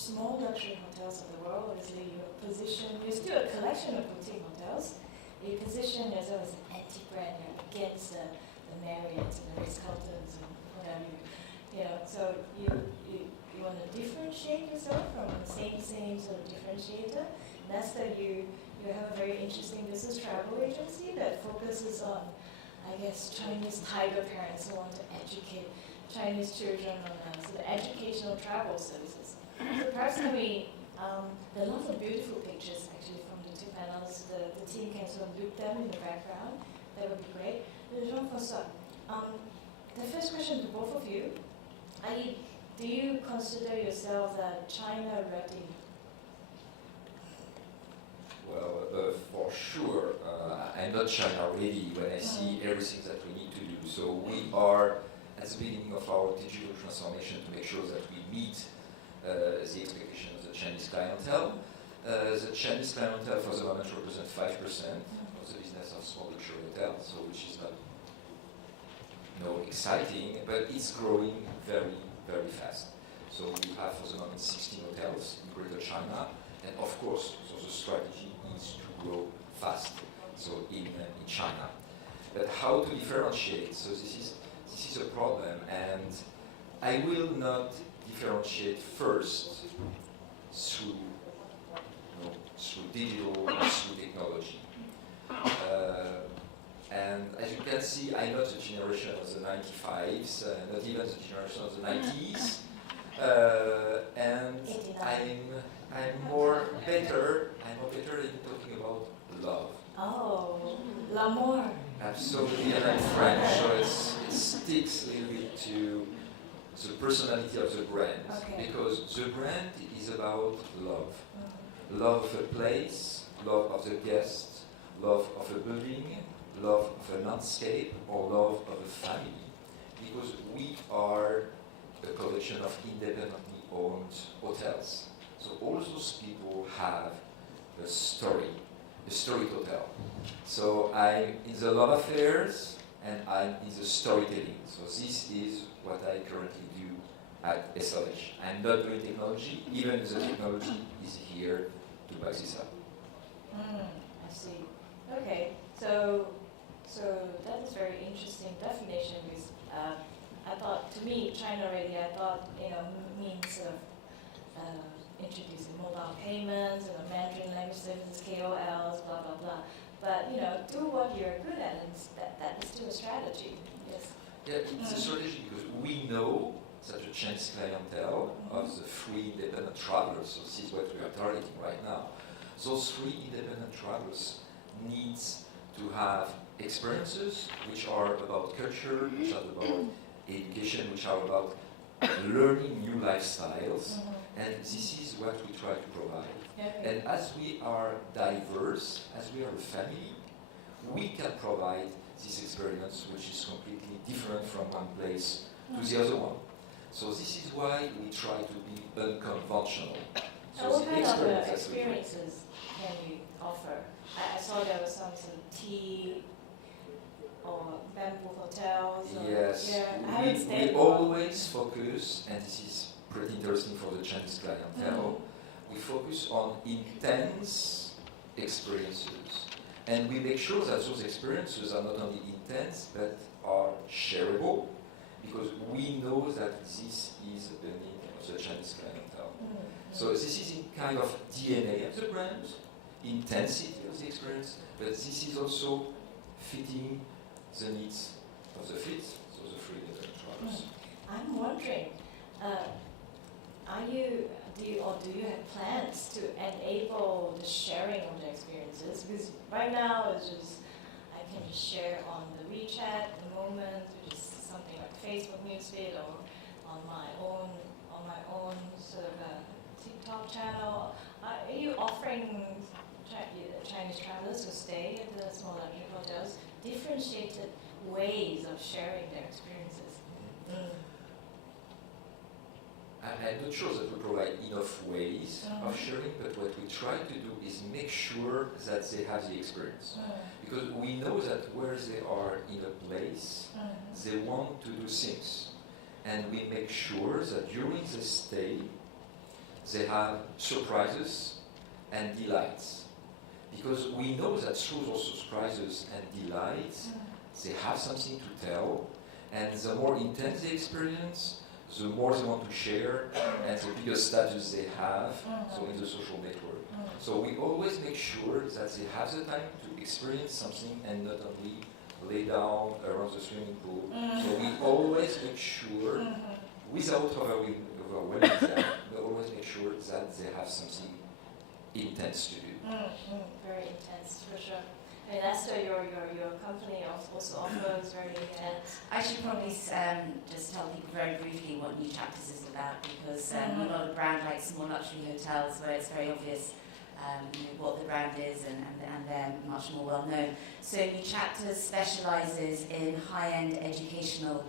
small luxury hotels of the world. Obviously, you're still a collection of boutique hotels. You position yourself as an anti-brand. You're against the Marriotts and the Ritz-Carltons and whatever. So you want to differentiate yourself from the same sort of differentiator. And that's that you have a very interesting business travel agency that focuses on, I guess, Chinese tiger parents who want to educate Chinese children on the educational travel services. So perhaps can we, there are lots of beautiful pictures actually from the two panels. The team can sort of loop them in the background. That would be great. Jean-François, the first question to both of you, do you consider yourselves China ready? Well, for sure, I'm not China ready when I see everything that we need to do. So we are at the beginning of our digital transformation to make sure that we meet the expectation of the Chinese clientele. The Chinese clientele for the moment represents 5% of the business of small luxury hotels, so which is not exciting, but it's growing very, very fast. So we have for the moment 16 hotels in Greater China, and of course, so the strategy is to grow fast, so in China. But how to differentiate? So this is a problem, and I will not differentiate first through digital or through technology. And as you can see, I'm not the generation of the 95s, not even the generation of the 90s, and I'm more better in talking about love. Oh, l'amour. Absolutely, and I'm French, so it sticks a little bit to the personality of the brand, because the brand is about love. Love of a place, love of the guest, love of a building, love of a landscape, or love of a family, because we are a collection of independently owned hotels. So all those people have a story to tell. So I'm in the love affairs and I'm in the storytelling. So this is what I currently do at SLH. I'm not doing technology, even the technology is here to back this up. I see. Okay, so that is very interesting definition, because I thought, to me, China ready, I thought, means introducing mobile payments, Mandarin language services, KOLs, blah, blah, blah. But, do what you're good at, and that is still a strategy. Yes. Yeah, it's a strategy because we know that the Chinese clientele of the free independent travelers, so this is what we are targeting right now, those free independent travelers needs to have experiences which are about culture, which are about education, which are about learning new lifestyles, and this is what we try to provide. Okay. And as we are diverse, as we are a family, we can provide this experience which is completely different from one place to the other one. So this is why we try to be unconventional. So what kind of experiences can you offer? I saw there was some sort of tea or bamboo hotels. Yes, yeah, we always focus, and this is pretty interesting for the Chinese clientele, we focus on intense experiences. And we make sure that those experiences are not only intense, but are shareable, because we know that this is the need of the Chinese clientele. So this is in kind of DNA of the brand, intensity of the experience, but this is also fitting the needs of the fleet, so the free travelers. I'm wondering, do you have plans to enable the sharing of the experiences? Because right now it's just, I can just share on the WeChat at the moment, which is something like Facebook newsfeed, or on my own sort of TikTok channel. Are you offering Chinese travelers who stay at the small luxury hotels differentiated ways of sharing their experiences? I'm not sure that we provide enough ways of sharing, but what we try to do is make sure that they have the experience. Because we know that where they are in a place, they want to do things. And we make sure that during the stay, they have surprises and delights. Because we know that through those surprises and delights, they have something to tell, and the more intense the experience, the more they want to share, and the bigger status they have, so in the social network. So we always make sure that they have the time to experience something and not only lay down around the swimming pool. So we always make sure, without overwhelming them, we always make sure that they have something intense to do. Very intense, for sure. I mean, Esther, your company also offers very intense. I should probably just tell people very briefly what New Chapters is about, because we're not a brand like small luxury hotels where it's very obvious what the brand is and they're much more well known. So New Chapters specializes in high-end educational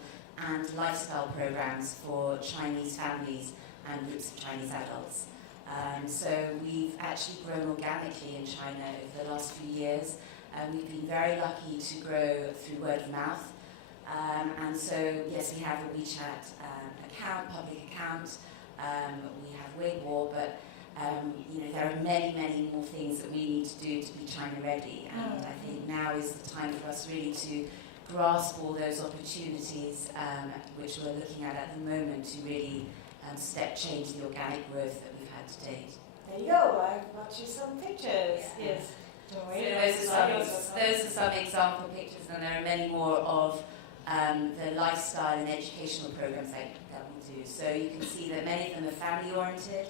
and lifestyle programs for Chinese families and groups of Chinese adults. So we've actually grown organically in China over the last few years. We've been very lucky to grow through word of mouth. And so, yes, we have a WeChat account, public account. We have Weibo, but there are many, many more things that we need to do to be China ready. And I think now is the time for us really to grasp all those opportunities which we're looking at the moment to really step change the organic growth that we've had to date. There you go. I got you some pictures. Yeah. Yes. So those are some example pictures, and there are many more of the lifestyle and educational programs that we do. So you can see that many of them are family oriented.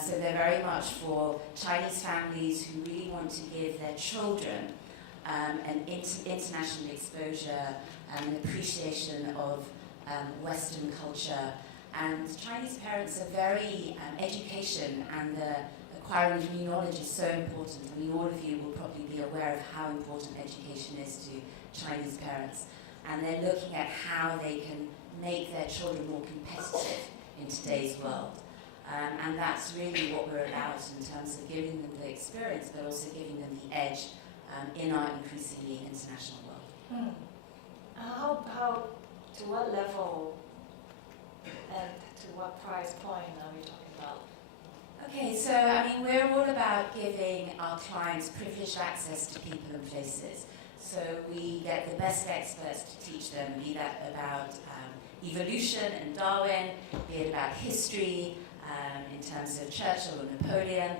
So they're very much for Chinese families who really want to give their children an international exposure and appreciation of Western culture. And Chinese parents are very education and acquiring of new knowledge is so important. I mean, all of you will probably be aware of how important education is to Chinese parents. And they're looking at how they can make their children more competitive in today's world. And that's really what we're about in terms of giving them the experience, but also giving them the edge in our increasingly international world. How, to what level and to what price point are we talking about? Okay, so I mean, we're all about giving our clients privileged access to people and places. So we get the best experts to teach them, be that about evolution and Darwin, be it about history, in terms of Churchill or Napoleon,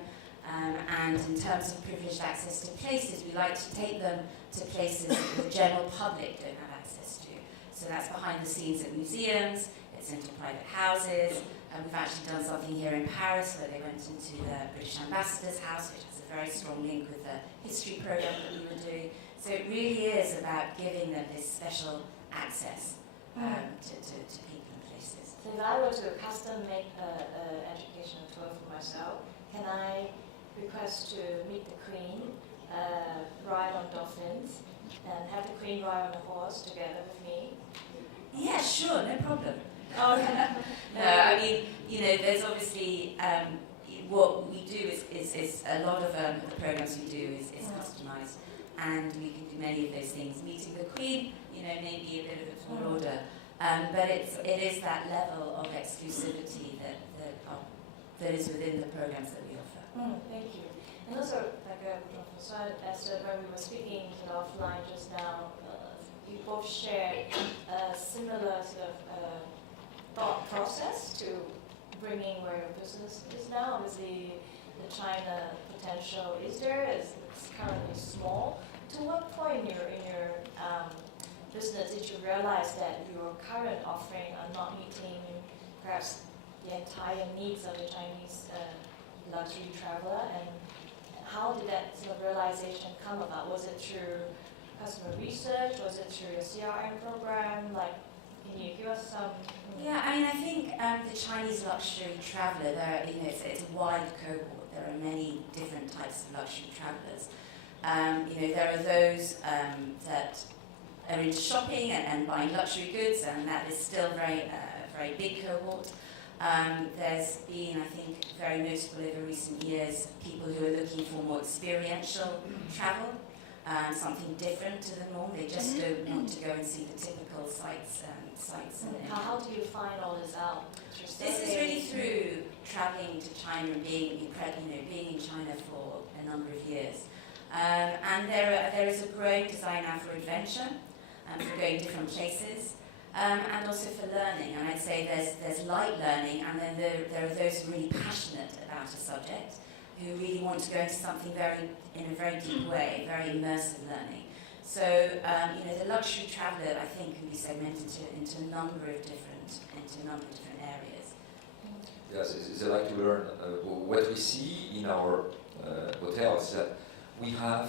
and in terms of privileged access to places, we like to take them to places that the general public don't have access to. So that's behind the scenes at museums, it's into private houses. We've actually done something here in Paris where they went into the British Ambassador's house, which has a very strong link with the history program that we were doing. So it really is about giving them this special access to people and places. So if I were to custom make an educational tour for myself, can I request to meet the Queen, ride on dolphins, and have the Queen ride on a horse together with me? Yeah, sure, no problem. Oh, no, I mean, there's obviously what we do is a lot of the programs we do is customized, and we can do many of those things. Meeting the Queen, maybe a bit of a tall order, but it is that level of exclusivity that is within the programs that we offer. Thank you. And also, like François, Esther, when we were speaking offline just now, you both shared a similar sort of thought process to bringing where your business is now. Obviously, the China potential is there. It's currently small. To what point in your business did you realize that your current offering are not meeting perhaps the entire needs of the Chinese luxury traveler? And how did that sort of realization come about? Was it through customer research? Was it through your CRM program? Can you give us some? Yeah, I mean, I think the Chinese luxury traveller, it's a wide cohort. There are many different types of luxury travellers. There are those that are into shopping and buying luxury goods, and that is still very big cohort. There's been, I think, very notable over recent years, people who are looking for more experiential travel. something different to the norm. They just don't want to go and see the typical sites. How do you find all this out? This is really through traveling to China and being in China for a number of years. And there is a growing desire now for adventure and for going different places, and also for learning. And I'd say there's light learning, and then there are those who are really passionate about a subject, who really want to go into something in a very deep way, very immersive learning. So the luxury traveller, I think, can be segmented into a number of different areas. Yes, they like to learn. What we see in our hotels is that we have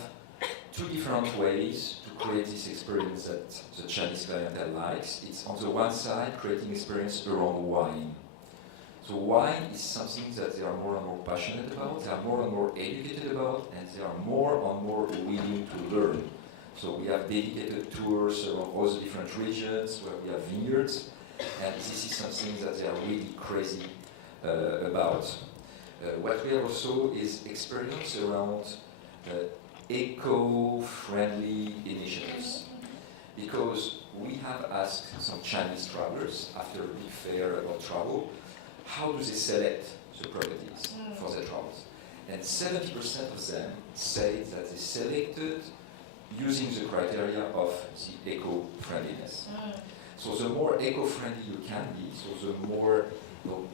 two different ways to create this experience that the Chinese clientele likes. It's on the one side creating experience around wine. So wine is something that they are more and more passionate about, they are more and more educated about, and they are more and more willing to learn. So we have dedicated tours around all the different regions where we have vineyards, and this is something that they are really crazy about. What we have also is experience around eco-friendly initiatives, because we have asked some Chinese travelers after a big fair about travel, how do they select the properties for their travels? And 70% of them say that they selected using the criteria of the eco-friendliness. So the more eco-friendly you can be, so the more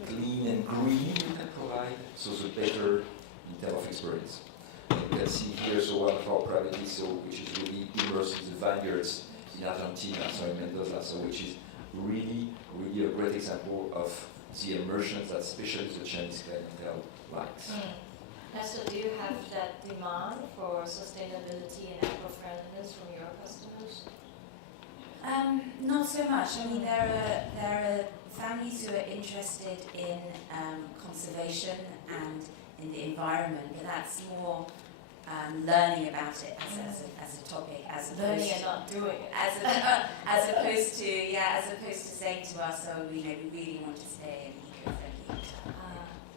clean and green you can provide, so the better in terms of experience. And you can see here one of our properties, which is really immersed in the vineyards in Argentina, so in Mendoza, so which is really a great example of the immersion that especially the Chinese clientele likes. Esther, do you have that demand for sustainability and eco-friendliness from your customers? Not so much. I mean, there are families who are interested in conservation and in the environment, but that's more learning about it as a topic, as opposed learning and not doing it. As opposed to saying to us, oh, we really want to stay in eco-friendly.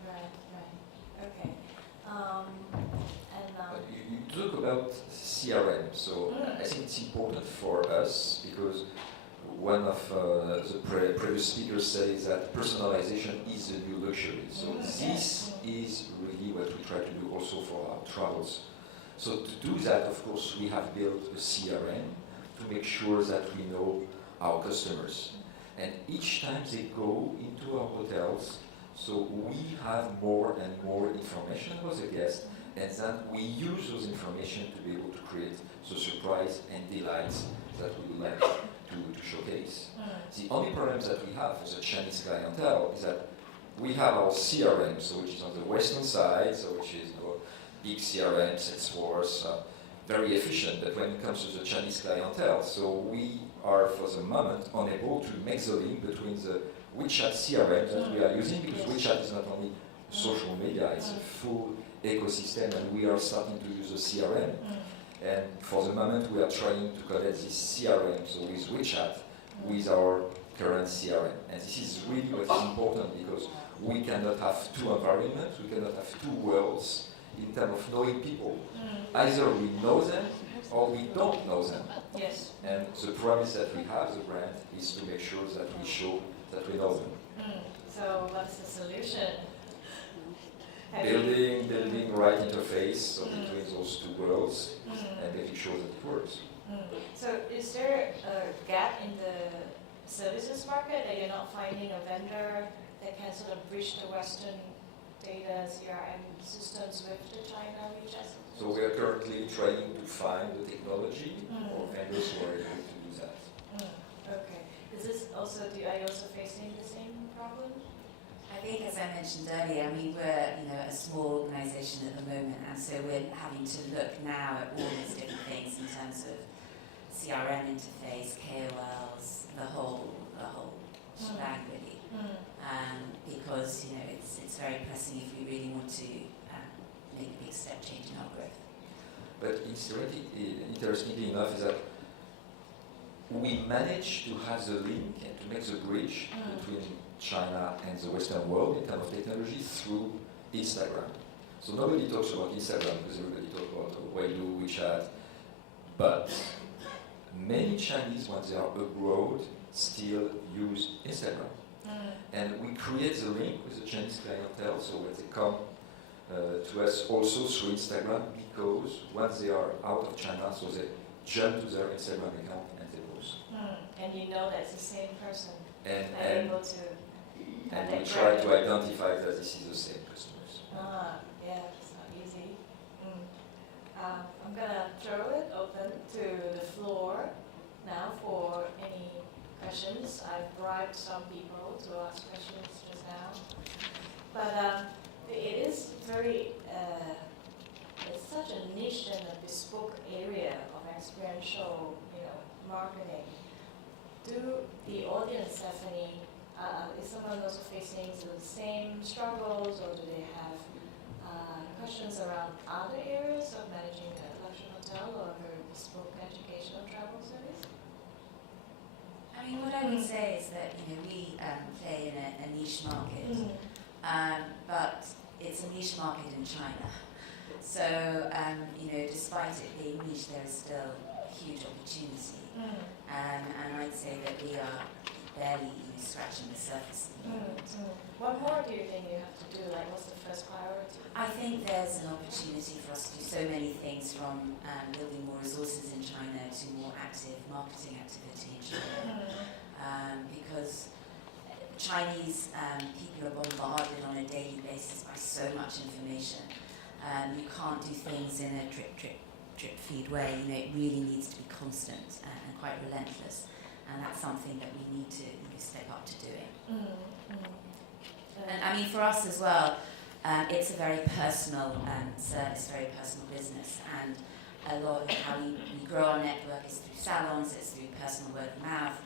Right. Okay. You talk about CRM, so I think it's important for us because one of the previous speakers says that personalization is the new luxury. So this is really what we try to do also for our travels. So to do that, of course, we have built a CRM to make sure that we know our customers. And each time they go into our hotels, so we have more and more information about the guest, and then we use those information to be able to create the surprise and delights that we would like to showcase. The only problem that we have for the Chinese clientele is that we have our CRM, so which is on the western side, so which is big CRM, Salesforce, very efficient, but when it comes to the Chinese clientele, so we are for the moment unable to make the link between the WeChat CRM that we are using, because WeChat is not only social media, it's a full ecosystem, and we are starting to use a CRM. And for the moment, we are trying to connect this CRM, so with WeChat, with our current CRM. And this is really what is important, because we cannot have two environments, we cannot have two worlds in terms of knowing people. Either we know them, or we don't know them. Yes. And the promise that we have, the brand, is to make sure that we show that we know them. So what's the solution? Building right interface so between those two worlds and making sure that it works. So is there a gap in the services market that you're not finding a vendor that can sort of bridge the Western data CRM systems with the China WeChat systems? So we are currently trying to find the technology or vendors who are able to do that. Okay. Is this also, are you also facing the same problem? I think, as I mentioned earlier, I mean, we're a small organisation at the moment, and so we're having to look now at all these different things in terms of CRM interface, KOLs, the whole shebang, really. Because it's very pressing if we really want to make a big step change in our growth. But interestingly enough, is that we managed to have the link and to make the bridge between China and the Western world in terms of technology through Instagram. So nobody talks about Instagram because everybody talks about Weibo, WeChat. But many Chinese, when they are abroad, still use Instagram. And we create the link with the Chinese clientele, so when they come to us also through Instagram, because once they are out of China, so they jump to their Instagram account and they post. And you know that's the same person. And able to we try to identify that this is the same customers. Yeah, it's not easy. I'm gonna throw it open to the floor now for any questions. I've bribed some people to ask questions just now. But it is very, it's such a niche and a bespoke area of experiential, marketing. Do the audience have any, is someone also facing the same struggles, or do they have questions around other areas of managing a luxury hotel or a bespoke educational travel service? I mean, what I would say is that we play in a niche market, but it's a niche market in China. So despite it being niche, there is still a huge opportunity, and I'd say that we are barely scratching the surface. What more do you think you have to do? Like, what's the first priority? I think there's an opportunity for us to do so many things, from building more resources in China to more active marketing activity in China. Because Chinese people are bombarded on a daily basis by so much information. You can't do things in a drip feed way. It really needs to be constant and quite relentless. And that's something that we need to step up to doing. And I mean, for us as well, it's a very personal service, very personal business. And a lot of how we grow our network is through salons, it's through personal word of mouth.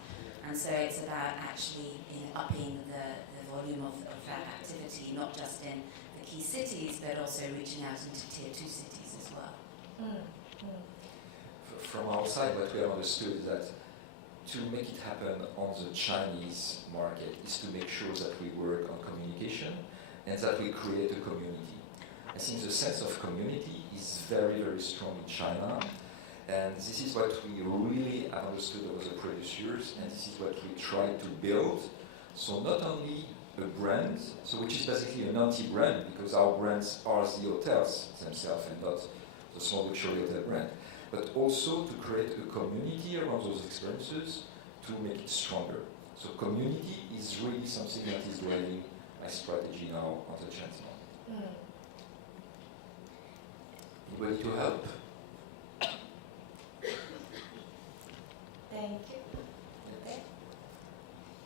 And so it's about actually upping the volume of that activity, not just in the key cities, but also reaching out into tier 2 cities as well. From our side, what we have understood is that to make it happen on the Chinese market is to make sure that we work on communication and that we create a community. I think the sense of community is very, very strong in China, and this is what we really have understood over the previous years, and this is what we try to build. So not only a brand, so which is basically an anti-brand, because our brands are the hotels themselves and not the small luxury hotel brand, but also to create a community around those experiences to make it stronger. So community is really something that is driving my strategy now on the Chinese market. Anybody to help? Thank you. Okay.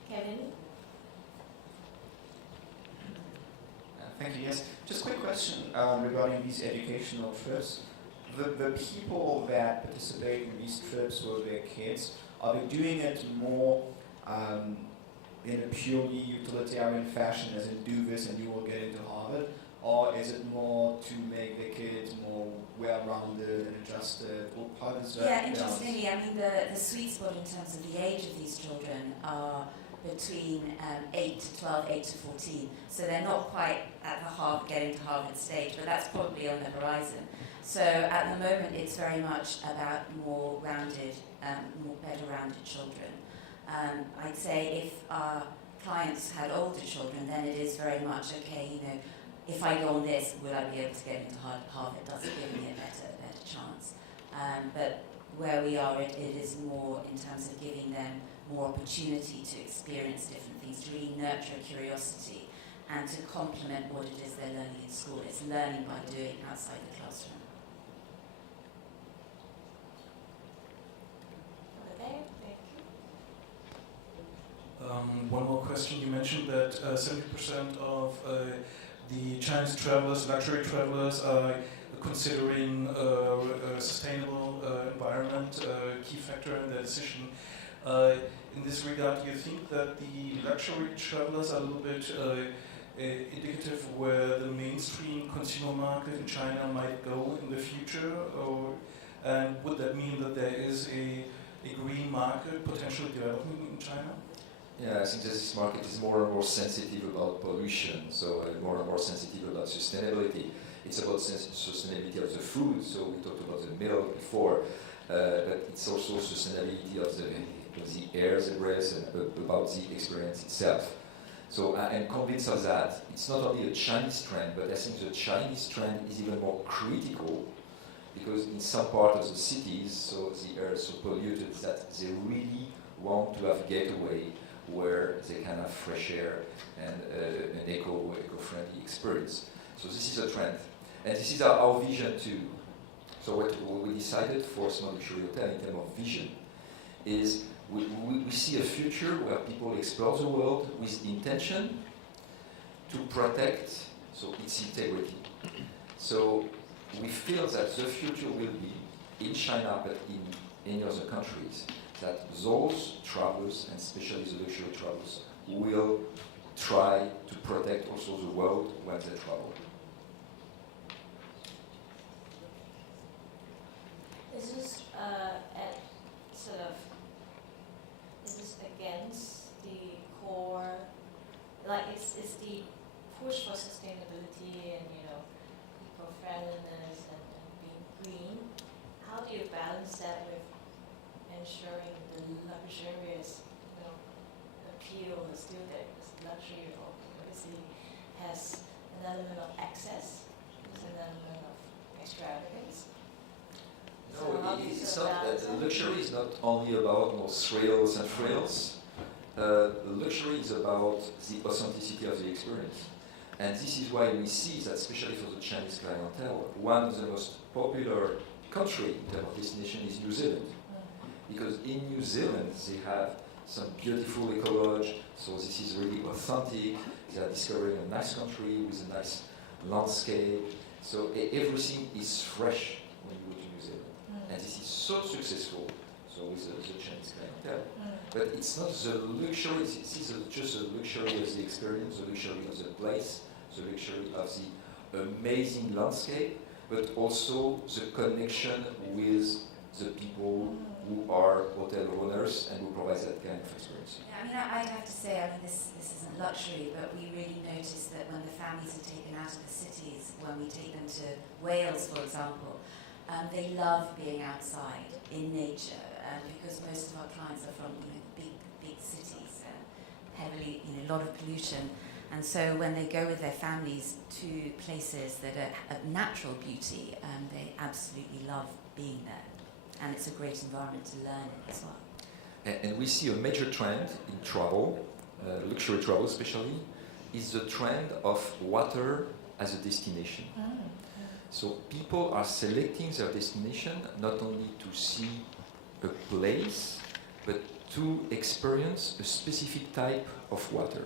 Kevin? Thank you. Yes, just a quick question regarding these educational trips. The people that participate in these trips with their kids, are they doing it more in a purely utilitarian fashion, as in do this and you will get into Harvard, or is it more to make the kids more well-rounded and adjusted? Or how does that balance? Interestingly, I mean, the sweet spot in terms of the age of these children are between 8 to 12, 8 to 14. So they're not quite at the getting to Harvard stage, but that's probably on the horizon. So at the moment, it's very much about more rounded, better rounded children. I'd say if our clients had older children, then it is very much, okay, if I go on this, will I be able to get into Harvard? Does it give me a better chance? But where we are, it is more in terms of giving them more opportunity to experience different things, to really nurture curiosity and to complement what it is they're learning in school. It's learning by doing outside the classroom. Over there, thank you. One more question. You mentioned that 70% of the Chinese travelers, luxury travelers, are considering a sustainable environment a key factor in their decision. In this regard, do you think that the luxury travelers are a little bit indicative of where the mainstream consumer market in China might go in the future? And would that mean that there is a green market potentially developing in China? Yeah, I think that this market is more and more sensitive about pollution, so more and more sensitive about sustainability. It's about sustainability of the food, so we talked about the milk before. but it's also sustainability of the air they breathe and about the experience itself. So I'm convinced of that. It's not only a Chinese trend, but I think the Chinese trend is even more critical because in some part of the cities, so the air is so polluted that they really want to have a gateway where they can have fresh air and an eco-friendly experience. So this is a trend. And this is our vision too. So what we decided for Small Luxury Hotel in terms of vision is we see a future where people explore the world with intention to protect its integrity. So we feel that the future will be in China, but in any other countries, that those travelers, and especially the luxury travelers, will try to protect also the world when they travel. Is this is this against the core, like it's the push for sustainability and eco-friendliness and being green? How do you balance that with ensuring the luxurious appeal is still there? Because luxury obviously has an element of excess, there's an element of extravagance. No, it's not that luxury is not only about thrills and frills. Luxury is about the authenticity of the experience. And this is why we see that, especially for the Chinese clientele, one of the most popular countries in terms of destination is New Zealand. Because in New Zealand, they have some beautiful ecology, so this is really authentic. They are discovering a nice country with a nice landscape. So everything is fresh when you go to New Zealand. And this is so successful, so with the Chinese clientele. But it's not the luxury, this is just the luxury of the experience, the luxury of the place, the luxury of the amazing landscape, but also the connection with the people who are hotel owners and who provide that kind of experience. Yeah, I'd have to say, this isn't luxury, but we really notice that when the families are taken out of the cities, when we take them to Wales, for example, they love being outside in nature because most of our clients are from big cities, heavily, a lot of pollution. And so when they go with their families to places that are of natural beauty, they absolutely love being there. And it's a great environment to learn in as well. And we see a major trend in travel, luxury travel especially, is the trend of water as a destination. So people are selecting their destination not only to see a place, but to experience a specific type of water.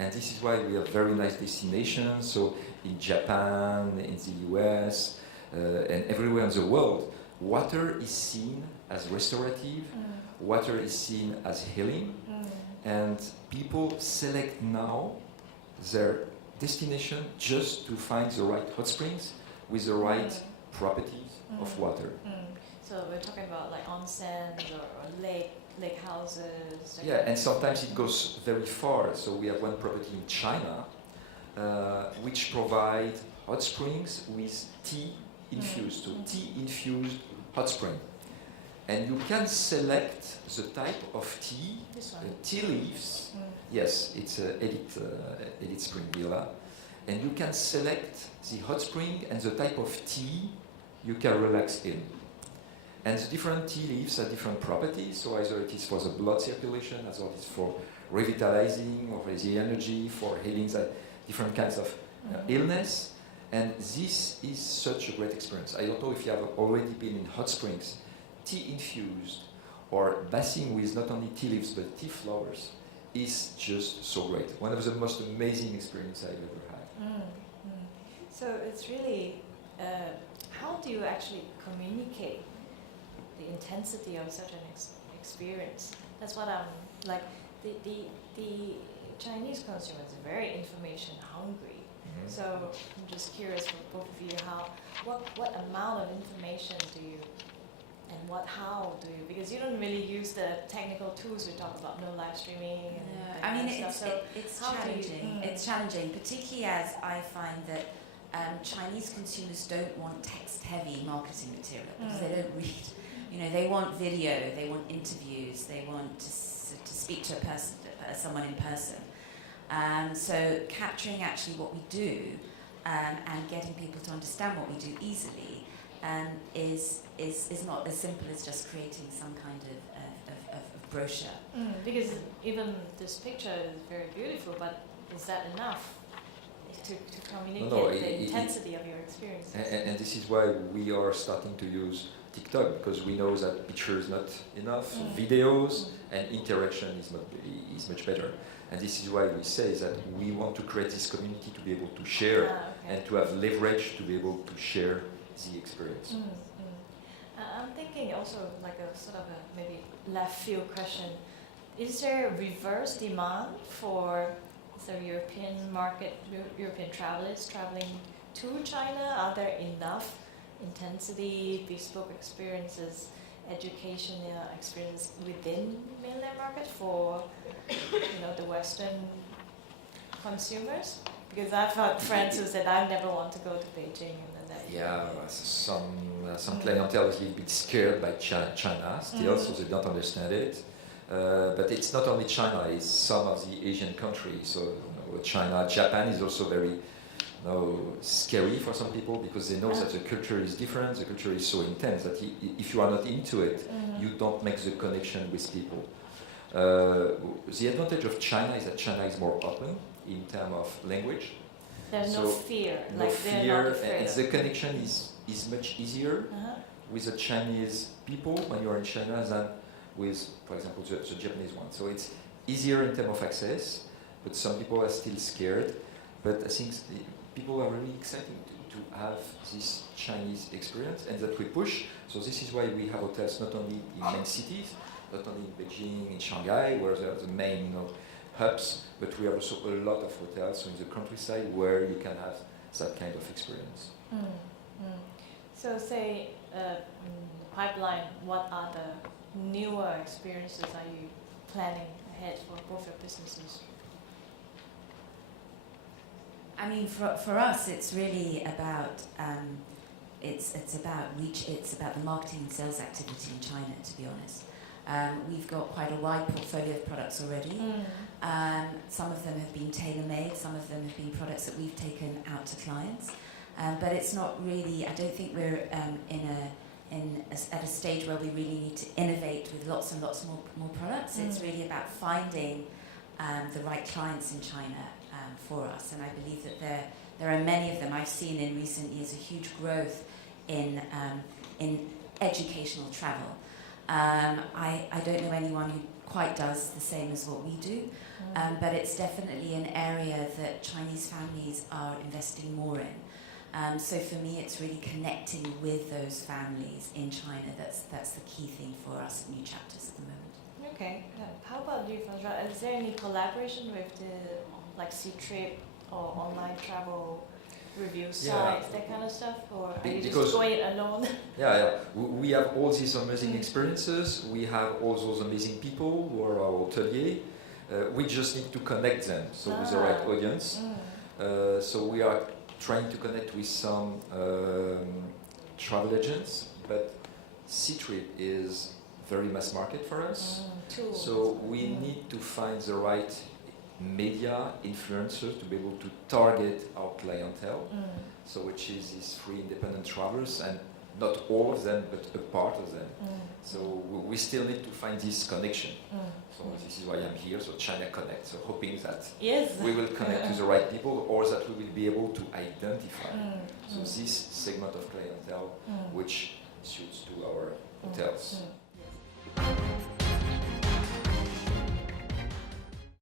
And this is why we have very nice destinations. So in Japan, in the US, and everywhere in the world, water is seen as restorative, water is seen as healing, and people select now their destination just to find the right hot springs with the right properties of water. So we're talking about like onsen or lake houses. Yeah, and sometimes it goes very far. So we have one property in China which provide hot springs with tea infused, so tea infused hot spring. And you can select the type of tea, tea leaves. Yes, it's Elite Spring Villa. And you can select the hot spring and the type of tea you can relax in. And the different tea leaves have different properties, so either it is for the blood circulation, as well as for revitalizing, or for the energy, for healing different kinds of illness. And this is such a great experience. I don't know if you have already been in hot springs, tea infused, or bathing with not only tea leaves but tea flowers is just so great. One of the most amazing experiences I've ever had. So it's really, how do you actually communicate the intensity of such an experience? That's what I'm like. The Chinese consumers are very information hungry. So I'm just curious for both of you, what amount of information do you, and how do you, because you don't really use the technical tools we talk about, no live streaming and that kind of stuff. It's challenging. It's challenging, particularly as I find that Chinese consumers don't want text-heavy marketing material because they don't read. they want video, they want interviews, they want to speak to a person, someone in person. So capturing actually what we do and getting people to understand what we do easily is not as simple as just creating some kind of brochure. Because even this picture is very beautiful, but is that enough to communicate the intensity of your experiences? And this is why we are starting to use TikTok, because we know that picture is not enough, videos and interaction is much better. And this is why we say that we want to create this community to be able to share and to have leverage to be able to share the experience. I'm thinking also like a sort of a maybe left field question. Is there a reverse demand for the European market, European travelers traveling to China? Are there enough intensity, bespoke experiences, education experiences within mainland market for the Western consumers? Because I've had friends who said I never want to go to Beijing, and then some clientele is a little bit scared by China still, so they don't understand it. But it's not only China; it's some of the Asian countries. So China, Japan is also very scary for some people because they know that the culture is different. The culture is so intense that if you are not into it, you don't make the connection with people. The advantage of China is that China is more open in terms of language. There's no fear. No fear, and the connection is much easier with the Chinese people when you are in China than with, for example, the Japanese one. So it's easier in terms of access, but some people are still scared. But I think people are really excited to have this Chinese experience and that we push. So this is why we have hotels not only in main cities, not only in Beijing, in Shanghai, where they are the main hubs, but we have also a lot of hotels in the countryside where you can have that kind of experience. So say, pipeline, what are the newer experiences are you planning ahead for both your businesses? I mean, for us, it's really about it's about reach. It's about the marketing and sales activity in China. To be honest, we've got quite a wide portfolio of products already. Some of them have been tailor-made. Some of them have been products that we've taken out to clients. But it's not really. I don't think we're at a stage where we really need to innovate with lots and lots more products. It's really about finding the right clients in China for us, and I believe that there are many of them. I've seen in recent years a huge growth in educational travel. I don't know anyone who quite does the same as what we do, but it's definitely an area that Chinese families are investing more in. So for me, it's really connecting with those families in China. That's the key thing for us at New Chapters at the moment. Okay. How about you, François? Is there any collaboration with the C-Trip or online travel review sites, that kind of stuff, or are you just going it alone? We have all these amazing experiences. We have all those amazing people who are our hotelier. We just need to connect them with the right audience. So we are trying to connect with some travel agents, but C-Trip is very mass market for us. So we need to find the right media influencers to be able to target our clientele, so which is these free independent travelers, and not all of them, but a part of them. So we still need to find this connection. So this is why I'm here, so China Connect, so hoping that we will connect to the right people, or that we will be able to identify this segment of clientele which suits to our hotels.